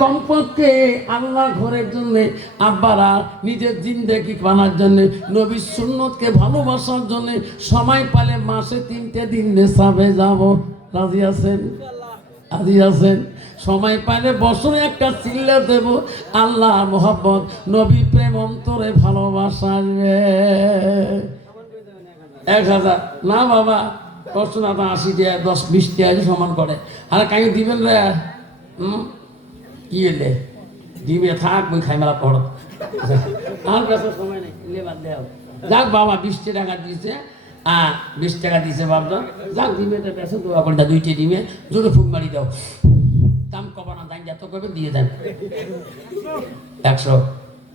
কমপক্ষে আল্লাহ ঘরের জন্য আব্বারা নিজের জিন্দেগি বানার জন্য নবীর সুন্নতকে ভালোবাসার জন্য সময় পালে মাসে 3টে দিন নেশাবে যাব। রাজি আছেন? রাজি আছেন? সময় পাইলে বছরে একটা চিল্লা দেব আল্লাহ মোহাব্বত নবী প্রেম অন্তরে ভালোবাসা। 1000 না বাবা, কষ্ট না, 80 টাকা 10-20 টাকা সমান করে। আর কাই দিবেন রে? কি এলে ডিমে থাক বই খাই মেলা পড়, আমার কাছে সময় নেই, লেবার দেও। যাক বাবা 20 টাকা দিয়েছে, 20 টাকা দিয়েছে বাবা, যাক ডিমেটা বেসে দোয়া করে 2টে ডিমে জোরে ফুক মারি দাও, দাম কবা না, দাম যত করবে দিয়ে দেন। 100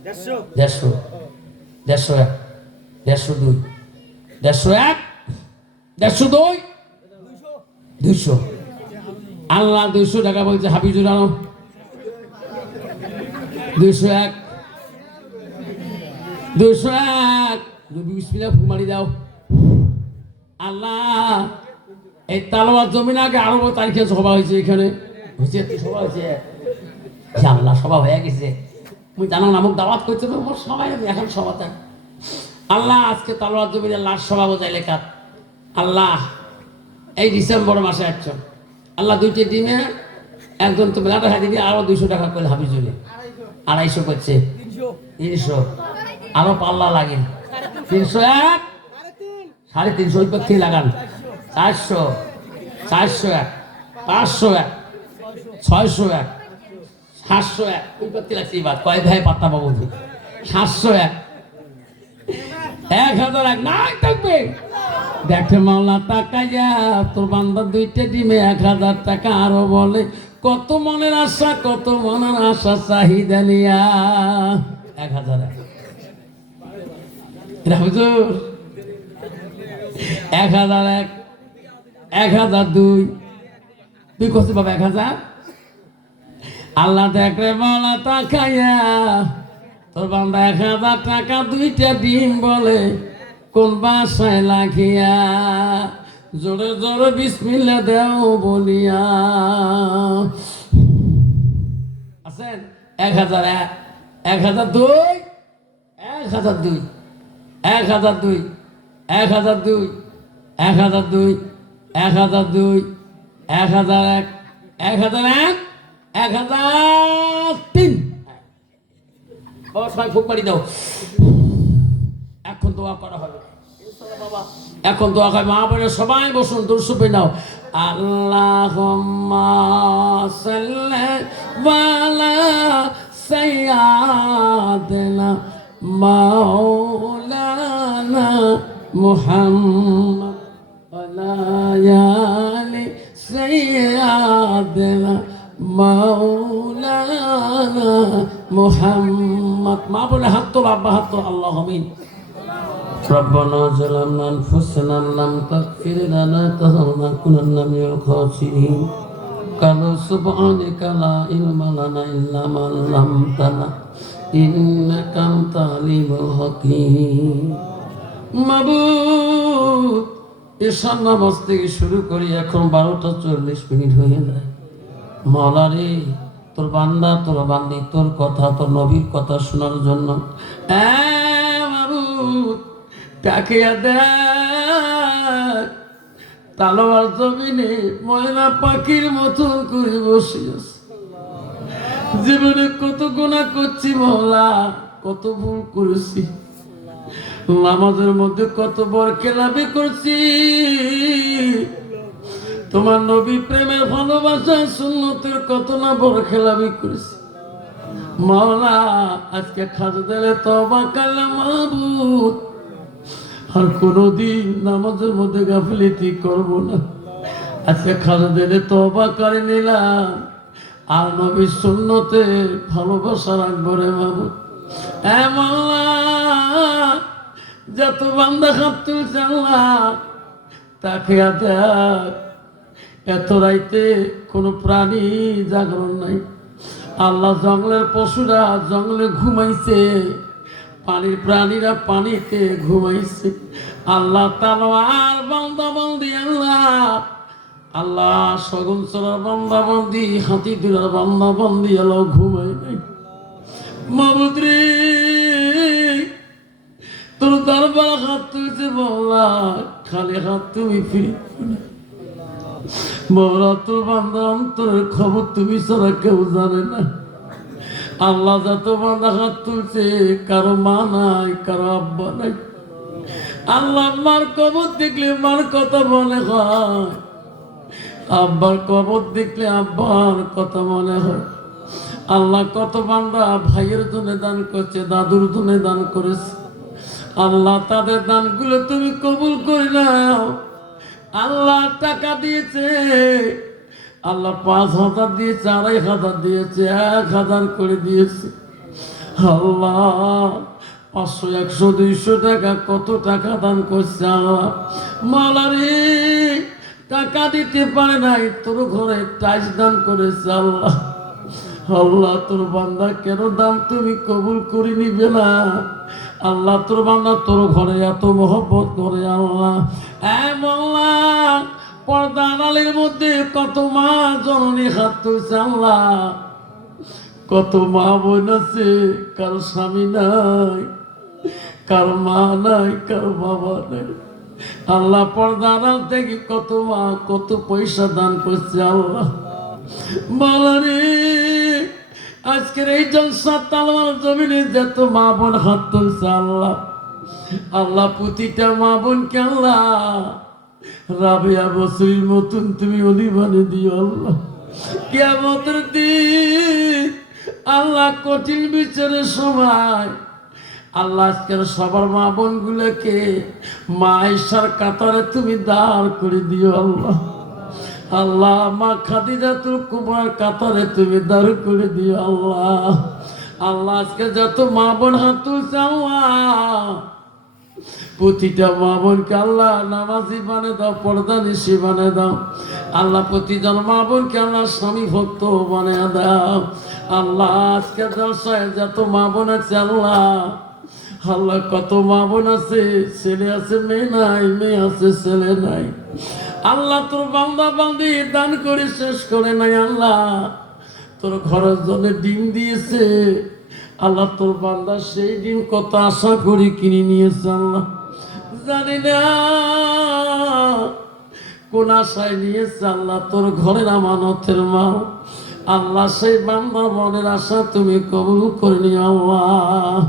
150 150 150 150 150 200 আল্লাহ 200 টাকা বলছে। হাফিজুর আলম 201 201 বিসমিল্লাহ ফুক মারি দাও। আল্লাহ এই তালোয়ার জমিন আগে আরব তারিখে সভা হয়েছে, এখানে হয়েছে সভা হয়েছে। আল্লাহ সভা হয়ে গেছে, মুই জানো না, মুখ দাওয়াত করছে মোর সবাই এখন সভাতে। আল্লাহ আজকে তালোয়ার জমিনের লাশ সভা বোঝাই লেখা। আল্লাহ এই ডিসেম্বর মাসে একজন আল্লাহ 2টে ডিমে একজন তুমি লাটা খাই দিবি, আরো 200 টাকা করে হাফিজুলে 250 করছে, 300 আরো পাল্লা লাগে 301 350 ওই পক্ষে লাগান 400 401 501 601 701 ওই পক্ষে লাগছে। এবার কয় ভাই পাত্তা পাবো 701 1001 না থাকবে। দেখে মাওলা টাকা যা তোর বান্দা 2টে ডিমে 1000 টাকা আরো বলে, কত মনের আশা, কত মনের আশা চাহিদা নিয়া 1001 হুজুর 1001 1002 তুই কত বাবা 1000। আল্লাহ দেখে মাওলা টাকাইয়া তোর বান্দা 1000 টাকা 2টে ডিম বলে কোন বাসায় লাগিয়া, জোরে জোরে বিসমিল্লাহ দেও বলিয়া। আছেন 1001 1002 1002 1002 1002 1002 1002 1001 1001 1003 সবাই ফুক মারি দাও। এখন দোয়া করা হবে বাবা, এখন দোয়া করে মা বোনের সবাই বসুন, দুরুদ নাও। আল্লাহুম্মা সাল্লি আলা সাইয়্যিদিনা মাওলানা মুহাম্মদ ওয়া আলি সাইয়্যিদিনা মাওলানা মুহাম্মদ। মা বোনের হাত তোলা, আব্বা হাত তোলা। আল্লাহু আমিন। ربنا ظلمنا أنفسنا لم تغفر لنا لنكونن من الخاسرين قالوا سبحانك لا علم لنا إلا ما علمتنا إنك أنت العليم الحكيم। মাবুদ ঈশান নামাজ থেকে শুরু করি এখন 12টা 40 মিনিট হয়ে যায়। মাওলা রে তোর বান্দা তোর বান্দি তোর কথা তোর নবীর কথা শোনার জন্য মাবুদ কাকিয়া দেখ তালোয়ার জমিনে ময়না পাখির মতন করে বসে আছে। জীবনে কত গুনাহ করছি মাওলা, কত ভুল করেছি, নামাজের মধ্যে কত বড় খেলাপি করছি, তোমার নবী প্রেমের ভালোবাসা সুন্নতের কত না বড় খেলাপি করেছি মাওলা। আজকে খাজা দিলে তওবা করলাম মাবুদ, আর কোনদিন নামাজের মধ্যে গাফিলতি করব না। আজকে খাজা দিলে তওবা করে নিলাম, আর নবীর সুন্নতের ভালোবাসা রাখবো রে মাবুদ। মাওলা যত বান্দা হাত তুলছে আল্লাহ তাকে দেখ। এত রাইতে কোনো প্রাণী জাগরণ নাই আল্লাহ, জঙ্গলের পশুরা জঙ্গলে ঘুমাইছে, পানির প্রাণীরা পানিতে ঘুমাইছে। আল্লাহ তাআলা আর বান্দা বান্দি আল্লাহ আল্লাহ সগুন চলার বান্দা বান্দি হাতি দুলার বান্দা বান্দি আল্লাহ ঘুমাই নাই মাবুদ রে তোর দরবার হাত তুলছে মৌলা খালি হাত তুমি ফিরে মৌলা তোর বান্দা অন্তরের খবর তুমি ছাড়া কেউ জানে না আল্লাহ যত বান্দা হাত তুলছে কারো মা নাই কারো আব্বা নাই আল্লাহ মার কবর দেখলে মার কথা মনে হয় আব্বার কবর দেখলে আব্বার কথা মনে হয় আল্লাহ কত বান্দা ভাইয়ের জন্য দান করছে দাদুর জন্য দান করেছে আল্লাহ তাদের দানগুলো তুমি কবুল করে নাও আল্লাহ টাকা দিয়েছে আল্লাহ 5,000 দিয়েছে 2,500 দিয়েছে 1,000 করে দিয়েছে আল্লাহ 500 100 200 টাকা কত টাকা দান করছে আল্লাহ মালারে টাকা দিতে পারে নাই তোর ঘরে টাইস দান করেছে আল্লাহ আল্লাহ তোর বান্দা কেন দান তুমি কবুল করে নিবে না আল্লাহ তোর বান্দা তোর ঘরে এত মহব্বত করে আল্লাহ মোল্লা পর্দা আড়ালের মধ্যে কত মা জননী হাত তুলছে আল্লাহ কত মা বোন আছে কারো স্বামী নাই কারো মা নাই কারো বাবা নাই আল্লাহ পর্দা আড়াল থেকে কত মা কত পয়সা দান করছে আল্লাহ বলারে আজকের এই জলসা তালওয়ার জমিনে যত মা বোন হাত তুলছে আল্লাহ আল্লাহ প্রতিটা মা বোনকে আল্লাহ রাবেয়া বসরির মতন তুমি অলিভানে দিও আল্লাহ কিয়ামতের দিন আল্লাহ কঠিন বিচারের সময় আল্লাহ আজকের সবার মা বোন গুলোকে মা আয়েশার কাতারে তুমি দাঁড় করে দিও আল্লাহ আল্লাহ মা খাদিজাতুল কুবরার কাতারে তুমি দাঁড় করে দিও আল্লাহ আল্লাহ আজকে যত মা বোন হাত তুলছে আল্লাহ প্রতিটা মা বোনকে আল্লাহ নামাজি বানে দাও পর্দানিশি বানে দাও আল্লাহ প্রতিজন মা বোনকে আল্লাহ স্বামী ভক্ত বানে দাও আল্লাহ আজকে জলসায় যত মা বোন আছে আল্লাহ আল্লাহ কত মা বোন আছে ছেলে আছে মেয়ে নাই মেয়ে আছে ছেলে নাই আল্লাহ তোর বান্দা বান্দি দান করে শেষ করে নাই আল্লাহ তোর ঘরের জন্য ডিম দিয়েছে আল্লাহ তোর বান্দা সেই ডিম কত আশা করি কিনে নিয়েছে আল্লাহ জানি না কোন আশায় নিয়েছে আল্লাহ তোর ঘরের আমানতের মাল আল্লাহ সেই বান্দা মনের আশা তুমি কবুল করে নিও আল্লাহ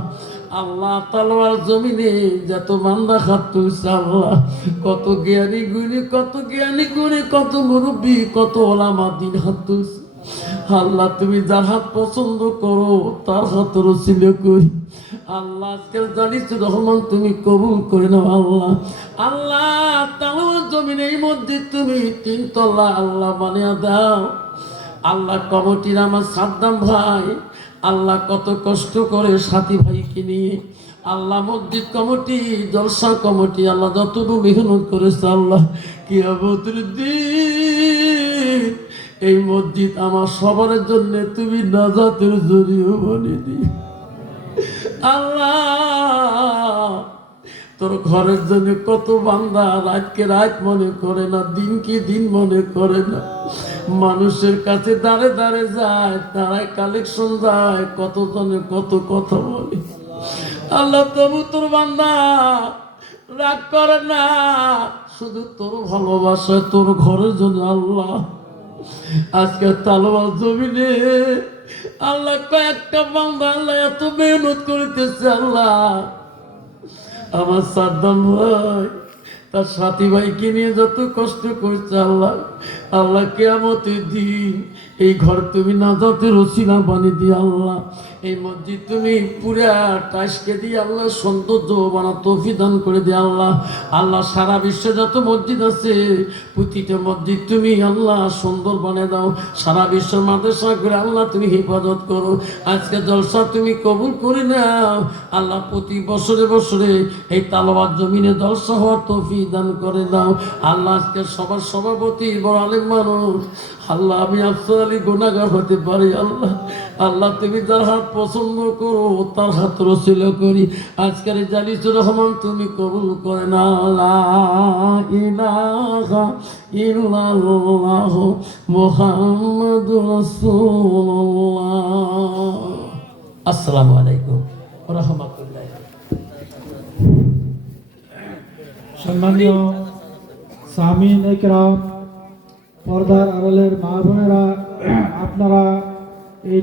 আল্লাহ তালওয়ার জমিনে যত বান্দা হাত তুলছে আল্লাহ কত জ্ঞানী গুণী কত মুরব্বী কত ওলামা দিন হাত তুলছে আল্লাহ তুমি যার হাত পছন্দ করো তার হাত রসিল করি আল্লাহ আজকে জানিস রহমান তুমি কবুল করে নাও আল্লাহ আল্লাহ তালওয়ার জমিনে এই মধ্যে তুমি 3 তলা আল্লাহ বানিয়ে দাও আল্লাহ কমিটির আমার সাদ্দাম ভাই আল্লাহ কত কষ্ট করে সাথী ভাইকে নিয়ে আল্লাহ মসজিদ কমিটি জলসা কমিটি আল্লাহ যতটুকু মেহনত করেছে আল্লাহ কিয়ামতের দিন এই মসজিদ আমার সবার জন্য তুমি নাজাতের জরিয়া বানিয়ে দিও আল্লাহ তোর ঘরের জন্য কত বান্দা রাতকে রাত মনে করে না দিনকে দিন মনে করে না মানুষের কাছে দাঁড়ে দাঁড়ে যায় তারাই কালেকশন যায় কত জনে কত কথা বলে আল্লাহ তবু তোর বান্দা রাগ করে না শুধু তোর ভালোবাসা তোর ঘরের জন্য আল্লাহ আজকে তালওয়ার জমিনে আল্লাহ কয়েকটা বান্দা আল্লাহ এত মেহনত করিতেছে আল্লাহ আমার সাদ্দাম ভাই তার সাথী ভাইকে নিয়ে যত কষ্ট করছে আল্লাহ আল্লাহ কিয়ামতের দিন এই ঘর তুমি নাজাতের ওসিলা বানিয়ে দিয়ে আল্লাহ এই মসজিদ তুমি পুরা টাইসকে দিয়ে আল্লাহ সৌন্দর্য বানা তৌফিক দান করে দিয়ে আল্লাহ আল্লাহ সারা বিশ্বে যত মসজিদ আছে প্রতিটা মসজিদ তুমি আল্লাহ সুন্দর বানিয়ে দাও সারা বিশ্বের মাদ্রাসা করে আল্লাহ তুমি হেফাজত করো আজকে জলসা তুমি কবুল করে নাও আল্লাহ প্রতি বছরে বছরে এই তালওয়ার জমিনে জলসা হওয়ার তৌফিক দান করে দাও আল্লাহ আজকে সবার সভাপতি বড় আলেম মানুষ আল্লাহ আমি আফসার আলী গুনাহগার হতে পারি আল্লাহ। আল্লাহ তুমি যার হাত পছন্দ করো তার হাত রসিল করি। আজকের জালিসুর রহমান তুমি কবুল করে না। লা ইলাহা ইল্লাল্লাহ মুহাম্মাদুর রাসূলুল্লাহ। আসসালামু আলাইকুম ওয়া রাহমাতুল্লাহ। সম্মানীয় সামিন একরাম, পর্দার আড়ালের মা বোনেরা, আপনারা এই